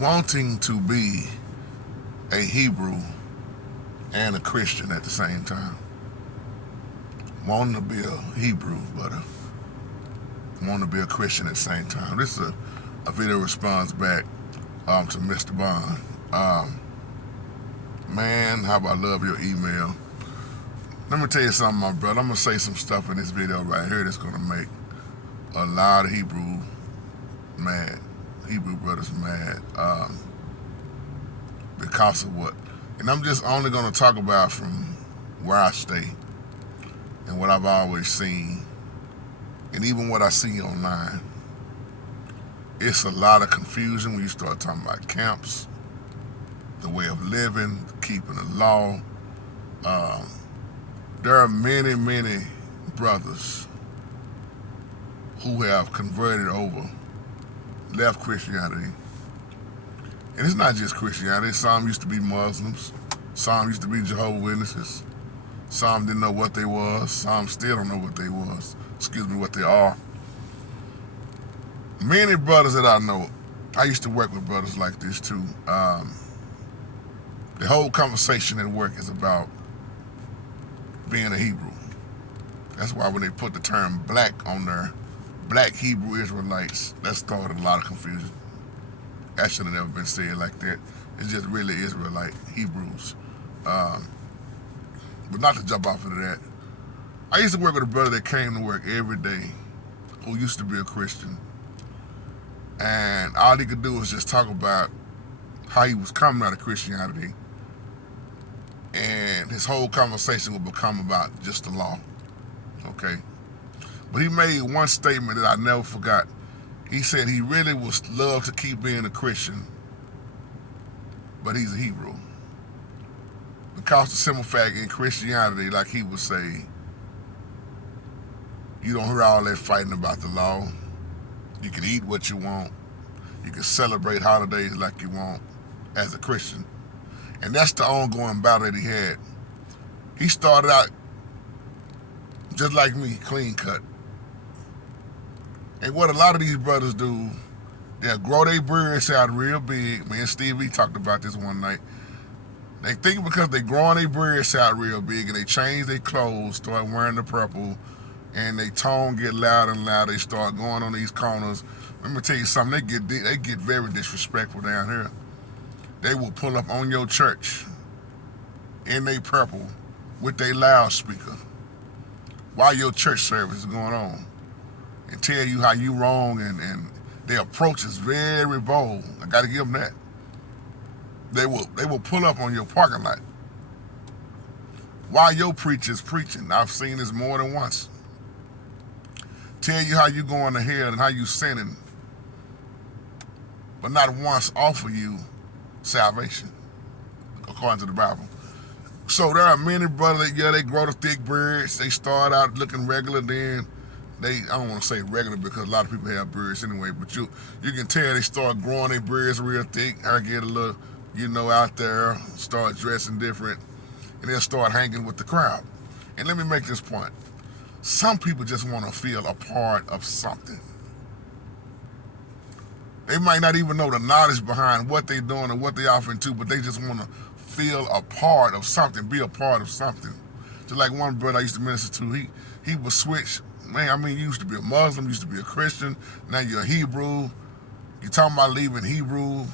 wanting to be a Hebrew and a Christian at the same time. Wanting to be a Hebrew, but wanting to be a Christian at the same time. This is a video response back to Mr. Bond. Man, how about I love your email. Let me tell you something, my brother. I'm going to say some stuff in this video right here that's going to make a lot of Hebrew brothers mad because of what. And I'm just only going to talk about from where I stay and what I've always seen and even what I see online. It's a lot of confusion when you start talking about camps, the way of living, keeping the law. There are many, many brothers who have converted over, left Christianity. And it's not just Christianity. Some used to be Muslims. Some used to be Jehovah's Witnesses. Some didn't know what they was. Some still don't know what they was. What they are. Many brothers that I know, I used to work with brothers like this too. The whole conversation at work is about being a Hebrew. That's why when they put the term black on there, black Hebrew Israelites, that started a lot of confusion. That should have never been said like that. It's just really Israelite Hebrews. But not to jump off into that. I used to work with a brother that came to work every day who used to be a Christian. And all he could do was just talk about how he was coming out of Christianity. And his whole conversation would become about just the law. Okay? But he made one statement that I never forgot. He said he really would love to keep being a Christian, but he's a Hebrew. Because the simple fact in Christianity, like he would say, you don't hear all that fighting about the law. You can eat what you want. You can celebrate holidays like you want as a Christian. And that's the ongoing battle that he had. He started out just like me, clean cut. And what a lot of these brothers do, they'll grow their beards out real big. Me and Stevie talked about this one night. They think because they growing their beards out real big and they change their clothes, start wearing the purple, and their tone get louder and louder, they start going on these corners. Let me tell you something, they get very disrespectful down here. They will pull up on your church in their purple with their loudspeaker while your church service is going on and tell you how you wrong, and their approach is very bold. I gotta give them that. They will pull up on your parking lot while your preacher's preaching. I've seen this more than once. Tell you how you going to hell and how you sinning, but not once offer you salvation, according to the Bible. So there are many brothers that, they grow the thick beards. They start out looking regular, then I don't want to say regular because a lot of people have beards anyway, but you can tell they start growing their beards real thick, hair get a little, out there, start dressing different, and they'll start hanging with the crowd. And let me make this point. Some people just want to feel a part of something. They might not even know the knowledge behind what they're doing and what they're offering to, but they just want to feel a part of something, be a part of something. Just like one brother I used to minister to, he would switch. Man, you used to be a Muslim, you used to be a Christian, now you're a Hebrew. You're talking about leaving Hebrew,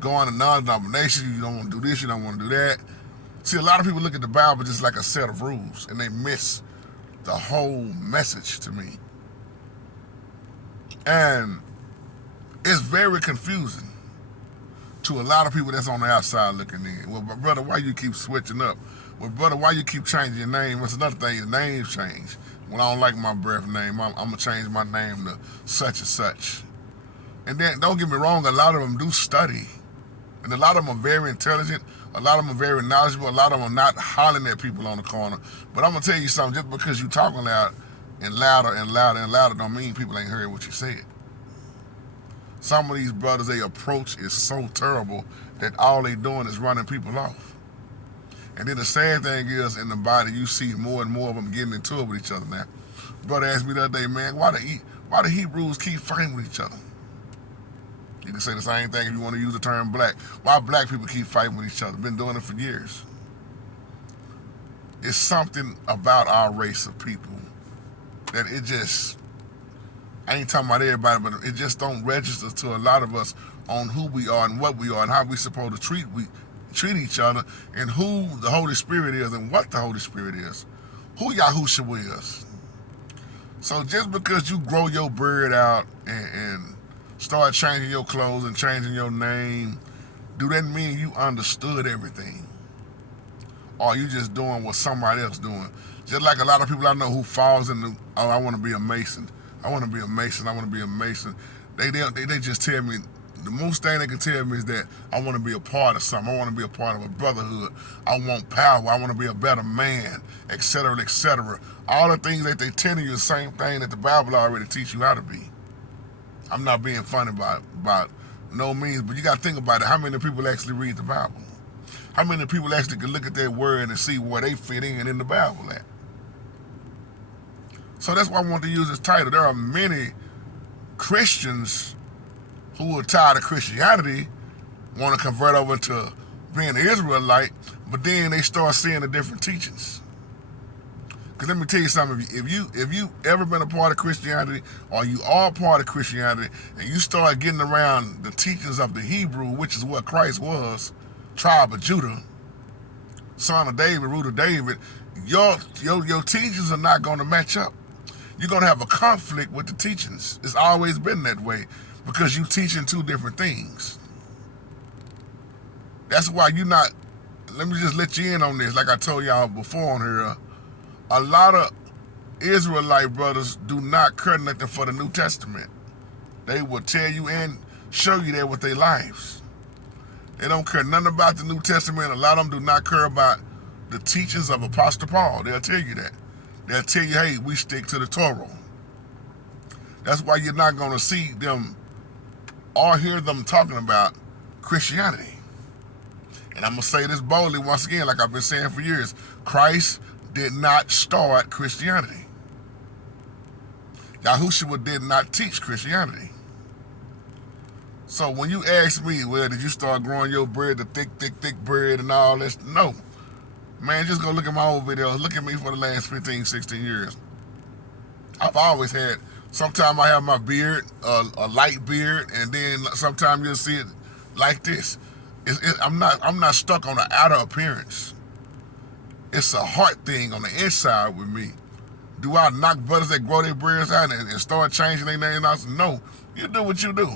going to non-denomination, you don't want to do this, you don't want to do that. See, a lot of people look at the Bible just like a set of rules, and they miss the whole message to me. And it's very confusing to a lot of people that's on the outside looking in. Well, brother, why you keep switching up? Well, brother, why you keep changing your name? That's another thing, your names change. When I don't like my birth name, I'm going to change my name to such and such. And then, don't get me wrong, a lot of them do study. And a lot of them are very intelligent. A lot of them are very knowledgeable. A lot of them are not hollering at people on the corner. But I'm going to tell you something, just because you talking loud and louder and louder and louder don't mean people ain't heard what you said. Some of these brothers, their approach is so terrible that all they doing is running people off. And then the sad thing is, in the body, you see more and more of them getting into it with each other now. Brother asked me the other day, man, why the Hebrews keep fighting with each other? You can say the same thing if you want to use the term black. Why black people keep fighting with each other? Been doing it for years. It's something about our race of people that it just, I ain't talking about everybody, but it just don't register to a lot of us on who we are and what we are and how we supposed to treat each other and who the Holy Spirit is and what the Holy Spirit is. Who Yahushua is. So just because you grow your beard out and start changing your clothes and changing your name, do that mean you understood everything? Or you just doing what somebody else doing? Just like a lot of people I know who falls into, oh, I want to be a Mason. I want to be a Mason. I want to be a Mason. They just tell me, the most thing they can tell me is that I want to be a part of something. I want to be a part of a brotherhood. I want power. I want to be a better man, etc., etc. All the things that they telling you the same thing that the Bible already teach you how to be. I'm not being funny about no means, but you got to think about it. How many people actually read the Bible? How many people actually can look at that word and see where they fit in the Bible at? So that's why I want to use this title. There are many Christians who are tired of Christianity, want to convert over to being an Israelite, but then they start seeing the different teachings. Because let me tell you something, if you ever been a part of Christianity, or you are part of Christianity, and you start getting around the teachings of the Hebrew, which is what Christ was, tribe of Judah, son of David, root of David, your teachings are not going to match up. You're going to have a conflict with the teachings. It's always been that way, because you teaching two different things. That's why you're not, let me just let you in on this, like I told y'all before on here, a lot of Israelite brothers do not care nothing for the New Testament. They will tell you and show you that with their lives. They don't care nothing about the New Testament. A lot of them do not care about the teachings of Apostle Paul. They'll tell you that. They'll tell you, hey, we stick to the Torah. That's why you're not going to see them or hear them talking about Christianity. And I'm going to say this boldly once again, like I've been saying for years. Christ did not start Christianity. Yahushua did not teach Christianity. So when you ask me, well, did you start growing your beard, the thick beard and all this? No. Man, just go look at my old videos. Look at me for the last 15, 16 years. I've always had, sometimes I have my beard, a light beard, and then sometimes you'll see it like this. I'm not stuck on the outer appearance. It's a heart thing on the inside with me. Do I knock brothers that grow their beards out and start changing their names? No, you do what you do.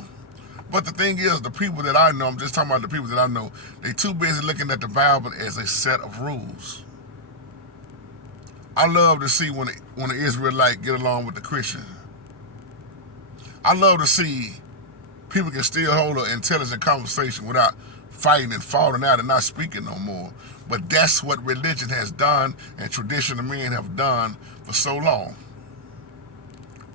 But the thing is, the people that I know, I'm just talking about the people that I know, they too busy looking at the Bible as a set of rules. I love to see when the Israelite get along with the Christian. I love to see people can still hold an intelligent conversation without fighting and falling out and not speaking no more. But that's what religion has done and traditional men have done for so long.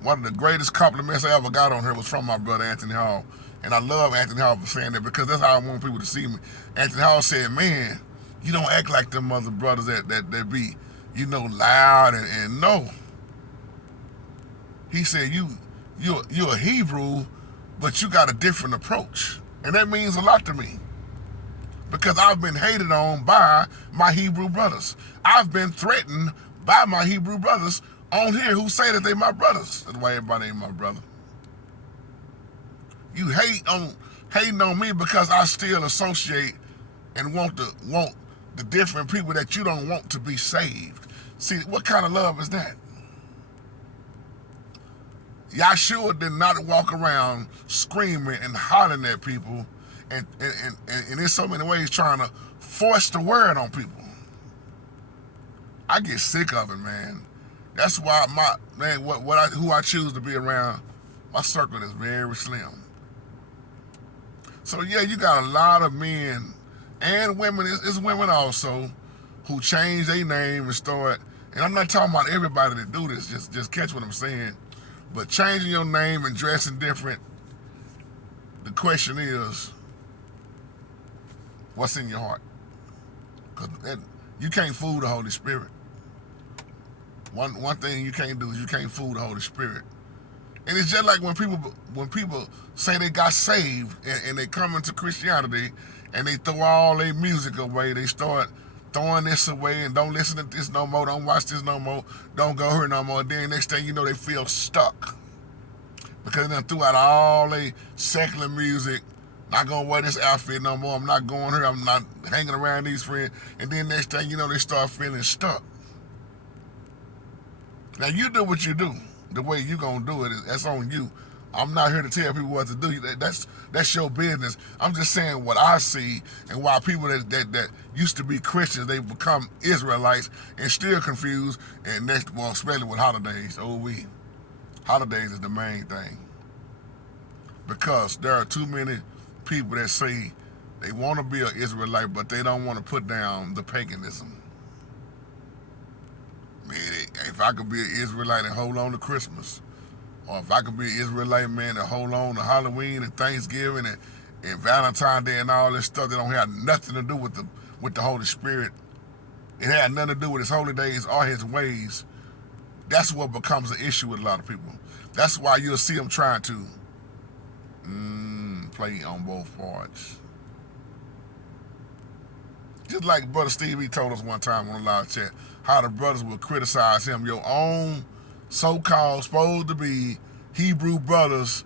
One of the greatest compliments I ever got on her was from my brother Anthony Hall. And I love Anthony Hall for saying that, because that's how I want people to see me. Anthony Hall said, man, you don't act like them other brothers that be, loud and no. He said, you're a Hebrew, but you got a different approach. And that means a lot to me. Because I've been hated on by my Hebrew brothers. I've been threatened by my Hebrew brothers on here who say that they my brothers. That's why everybody ain't my brother. You hating on me because I still associate and want the different people that you don't want to be saved. See, what kind of love is that? Yahshua did not walk around screaming and hollering at people and in so many ways trying to force the word on people. I get sick of it, man. That's why who I choose to be around, my circle is very slim. So yeah, you got a lot of men and women, it's women also, who change their name and start, and I'm not talking about everybody that do this, just catch what I'm saying, but changing your name and dressing different, the question is, what's in your heart? Because you can't fool the Holy Spirit. One thing you can't do is you can't fool the Holy Spirit. And it's just like when people say they got saved and they come into Christianity and they throw all their music away. They start throwing this away and don't listen to this no more. Don't watch this no more. Don't go here no more. Then next thing you know, they feel stuck because they done threw out all their secular music. Not gonna wear this outfit no more. I'm not going here. I'm not hanging around these friends. And then next thing you know, they start feeling stuck. Now you do what you do. The way you gonna do it, that's on you. I'm not here to tell people what to do. That's your business. I'm just saying what I see and why people that used to be Christians, they become Israelites and still confused. And next, well, especially with holidays. Holidays is the main thing because there are too many people that say they want to be an Israelite, but they don't want to put down the paganism. Man, if I could be an Israelite and hold on to Christmas, or if I could be an Israelite, man, and hold on to Halloween and Thanksgiving and Valentine's Day and all this stuff that don't have nothing to do with the Holy Spirit. It had nothing to do with his holy days or his ways. That's what becomes an issue with a lot of people. That's why you'll see them trying to play on both parts. Just like Brother Steve, he told us one time on a live chat how the brothers would criticize him. Your own so-called supposed to be Hebrew brothers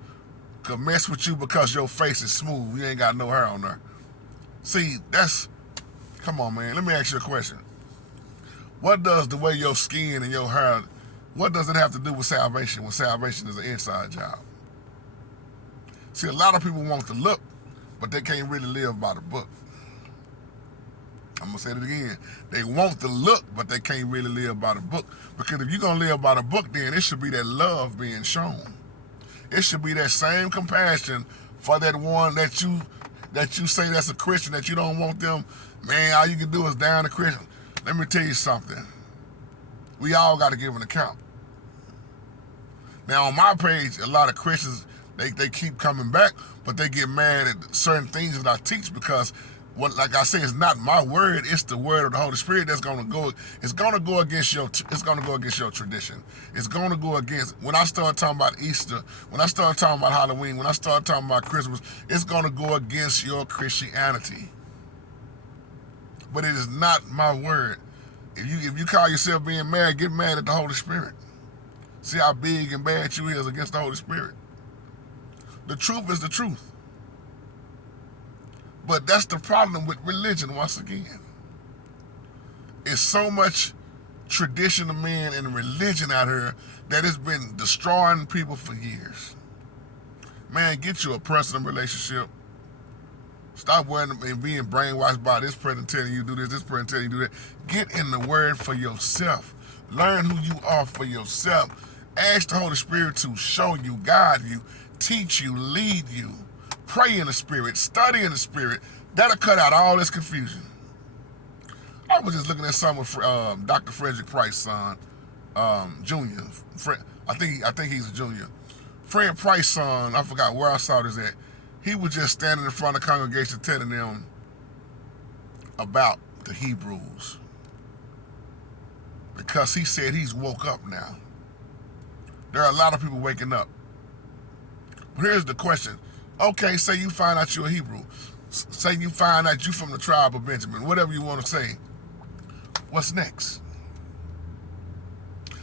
could mess with you because your face is smooth. You ain't got no hair on there. See, come on, man. Let me ask you a question. What does the way your skin and your hair, what does it have to do with salvation when salvation is an inside job? See, a lot of people want the look, but they can't really live by the book. I'm going to say it again. They want the look, but they can't really live by the book. Because if you're going to live by the book, then it should be that love being shown. It should be that same compassion for that one that you say that's a Christian, that you don't want them. Man, all you can do is down the Christian. Let me tell you something. We all got to give an account. Now, on my page, a lot of Christians, they keep coming back, but they get mad at certain things that I teach because, like I say, it's not my word; it's the word of the Holy Spirit that's going to go. It's going to go against your tradition. It's going to go against. When I start talking about Easter, when I start talking about Halloween, when I start talking about Christmas, it's going to go against your Christianity. But it is not my word. If you call yourself being mad, get mad at the Holy Spirit. See how big and bad you is against the Holy Spirit. The truth is the truth. But that's the problem with religion once again. It's so much tradition of man and religion out here that it's been destroying people for years. Man, get you a personal relationship. Stop wearing and being brainwashed by this person telling you do this person telling you do that. Get in the word for yourself. Learn who you are for yourself. Ask the Holy Spirit to show you, guide you, teach you, lead you. Pray in the Spirit, study in the Spirit. That'll cut out all this confusion. I was just looking at some of Dr. Frederick Price's son, Junior. I think he's a junior. Fred Price's son, I forgot where I saw this at. He was just standing in front of the congregation telling them about the Hebrews. Because he said he's woke up now. There are a lot of people waking up. But here's the question. Okay, say you find out you're a Hebrew. Say you find out you're from the tribe of Benjamin. Whatever you want to say. What's next?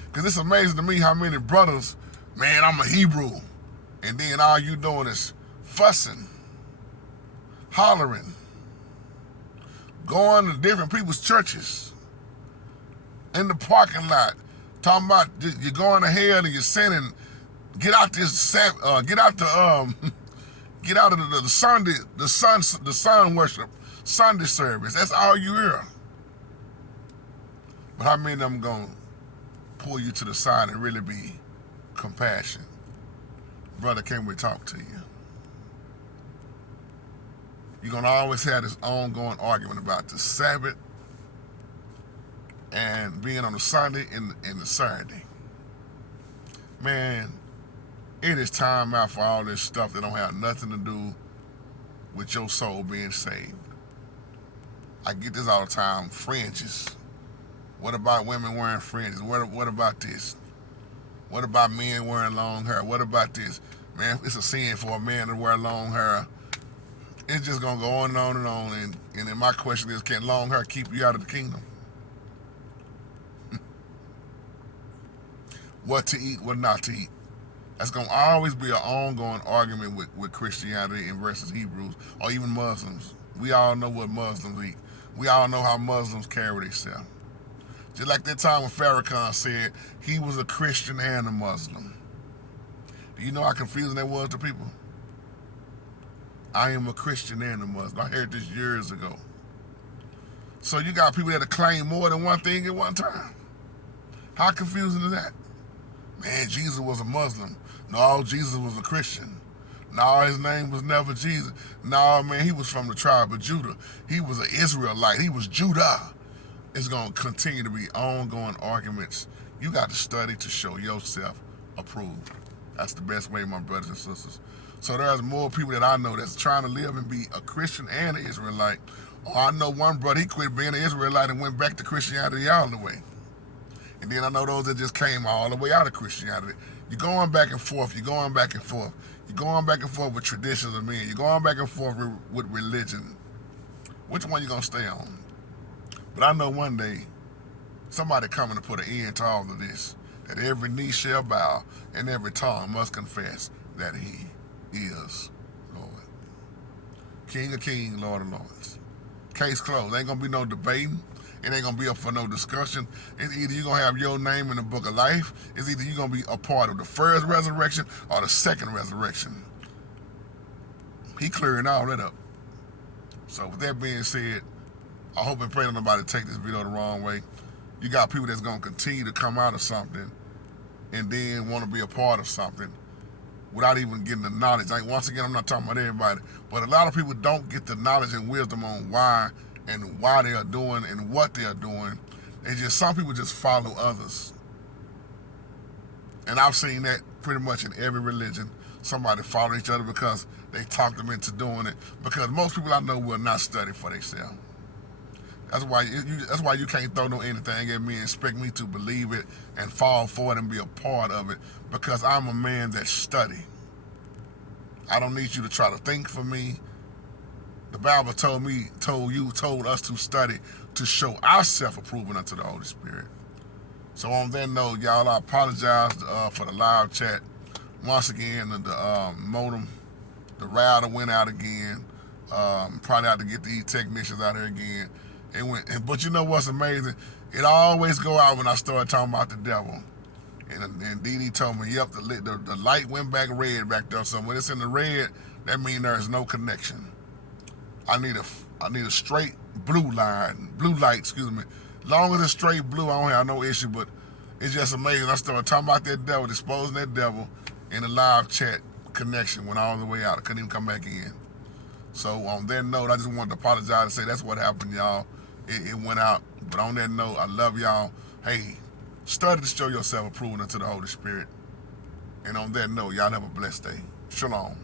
Because it's amazing to me how many brothers, man, I'm a Hebrew. And then all you doing is fussing, hollering, going to different people's churches, in the parking lot, talking about you're going to hell and you're sinning. Get out this, get out of the sun worship, Sunday service. That's all you hear. But how many of them gonna pull you to the side and really be compassionate? Brother, can we talk to you? You're gonna always have this ongoing argument about the Sabbath and being on the Sunday and the Saturday. Man, it is time out for all this stuff that don't have nothing to do with your soul being saved. I get this all the time, fringes. What about women wearing fringes? What about this? What about men wearing long hair? What about this? Man, it's a sin for a man to wear long hair. It's just going to go on and on and on. And then my question is, can long hair keep you out of the kingdom? What to eat, what not to eat. That's going to always be an ongoing argument with Christianity and versus Hebrews or even Muslims. We all know what Muslims eat. We all know how Muslims carry themselves. Just like that time when Farrakhan said he was a Christian and a Muslim. Do you know how confusing that was to people? I am a Christian and a Muslim. I heard this years ago. So you got people that claim more than one thing at one time. How confusing is that? Man, Jesus was a Muslim. No, Jesus was a Christian. No, his name was never Jesus. No, man, he was from the tribe of Judah. He was an Israelite. He was Judah. It's going to continue to be ongoing arguments. You got to study to show yourself approved. That's the best way, my brothers and sisters. So there's more people that I know that's trying to live and be a Christian and an Israelite. Or I know one brother, he quit being an Israelite and went back to Christianity all the way. And then I know those that just came all the way out of Christianity. You're going back and forth. You're going back and forth. You're going back and forth with traditions of men. You're going back and forth with religion. Which one you going to stay on? But I know one day, somebody coming to put an end to all of this. That every knee shall bow and every tongue must confess that he is Lord. King of kings, Lord of lords. Case closed. Ain't going to be no debating. It ain't going to be up for no discussion. It's either you're going to have your name in the book of life. It's either you're going to be a part of the first resurrection or the second resurrection. He clearing all that up. So with that being said, I hope and pray that nobody take this video the wrong way. You got people that's going to continue to come out of something and then want to be a part of something without even getting the knowledge. Like, once again, I'm not talking about everybody, but a lot of people don't get the knowledge and wisdom on why they are doing and what they are doing. It's just some people just follow others. And I've seen that pretty much in every religion. Somebody follow each other because they talk them into doing it. Because most people I know will not study for themselves. That's why you can't throw no anything at me and expect me to believe it and fall for it and be a part of it, because I'm a man that study. I don't need you to try to think for me. The Bible told us to study to show ourselves approving unto the Holy Spirit. So on that note, y'all, I apologize for the live chat. Once again, the modem, the router went out again. Probably have to get these technicians out here again. It went, but you know what's amazing? It always go out when I start talking about the devil. And Dee Dee told me, yep, the light went back red back there. So when it's in the red, that means there is no connection. I need a straight blue light, excuse me. Long as it's straight blue, I don't have no issue, but it's just amazing. I started talking about that devil, exposing that devil, in the live chat connection went all the way out. I couldn't even come back in. So on that note, I just wanted to apologize and say that's what happened, y'all. It went out. But on that note, I love y'all. Hey, study to show yourself approving unto the Holy Spirit. And on that note, y'all have a blessed day. Shalom.